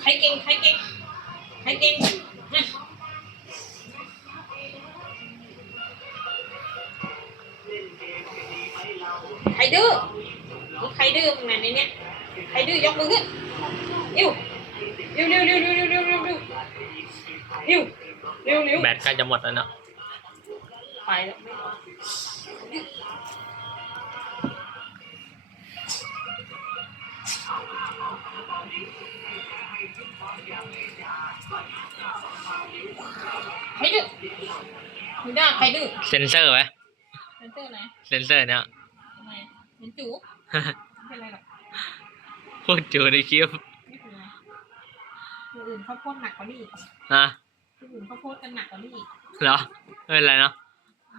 ใครเก่งใครเก่งใครเก่งนะใครดื้อมีใครดื้อมึงไหนในเนี้ยใครดื้อยกมือขึ้นอิ้วอิ้วเร็วเร็วเร็วเร็วเร็วเร็วเร็วอิ้วเร็วเร็วแบตใกล้จะหมดแล้วเนาะไปแล้ว ไม่เอาใครดื้อไม่ได้ใครดื้อเซนเซอร์ไหมเซนเตอร์ไหนเซนเซอร์เนี่ยทำไมเป็นจูไม่เป็นไรหรอกพูดจูในคลิปไม่เป็นไรคนอื่นเขาโพดหนักกว่านี้อีกนะคนอื่นเขาโพดกันหนักกว่านี้อีกเหรอไม่เป็นไรเนาะอื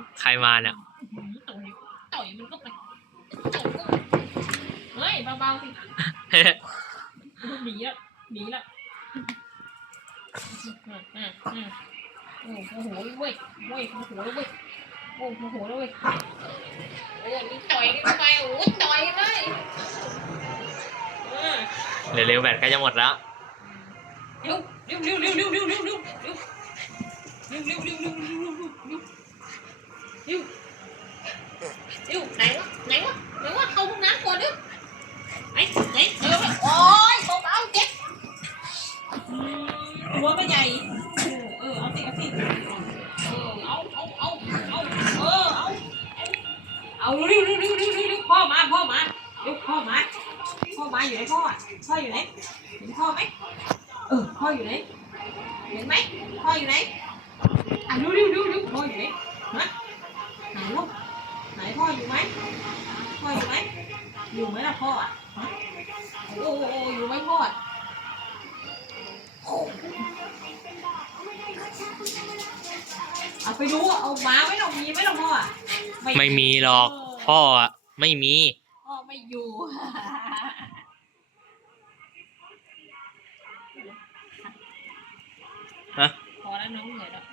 มใครมาเนี่ย ต่อยต่อยมันก็ไปต่อยก็ไป เฮ้ยเบาๆสิหนีแล้วหนีแล้วอืมอืมอืมโอ้โหเว้ยเว้ยโมโหแล้วเว้ยโอ้โมโหแล้วเว้ยโอ้นี่ต่อยกันไปโอ้ต่อยเลยอ่าเร็วๆแบตใกล้จะหมดแล้วเร็วเร็วเร็วเร็วเร็วเร็วเร็วเร็วเร็วเร็วเร็วเร็วเร็วเร็วเร็วเร็วเร็วเร็วไหนวะ หัวไม่ใหญ่เออ เอาสิเอาสิเออเอาเอาเอาเอาเออเอาเอาเร็วเร็วเร็วเร็วเร็วพ่อมาพ่อมาเร็วพ่อมาพ่อมาอยู่ไหนพ่ออะพ่ออยู่ไหนเห็นพ่อไหมเออพ่ออยู่ไหนเห็นไหมพ่ออยู่ไหนอะดูดูดูดูพ่ออยู่ไหนฮะไหนลูกไหนพ่ออยู่ไหมพ่ออยู่ไหมอยู่ไหมล่ะพ่ออะฮะโอ้โหอยู่ไหมพ่ออะ เอาไปดูอะเอาหมาไว้หรอกมีไหมล่ะพ่ออะไม่มีหรอก พ่ออะไม่มี พ่อไม่อยู่ ฮะ พอแล้วน้องเหนื่อยแล้ว